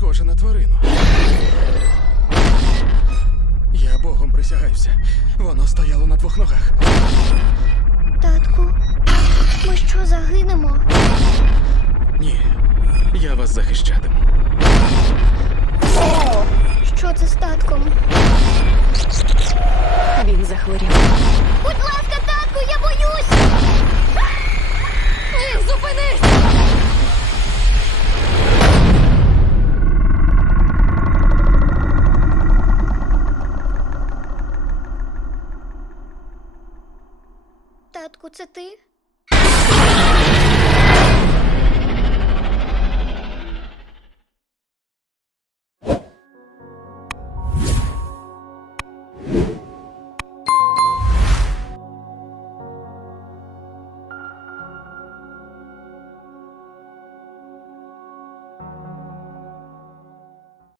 схоже на тварину. Я богом присягаюся. Воно стояло на двох ногах. Татку, ми що загинемо? Ні, я вас захищатиму. Що це з татком? Він захворів. Татку, це ти?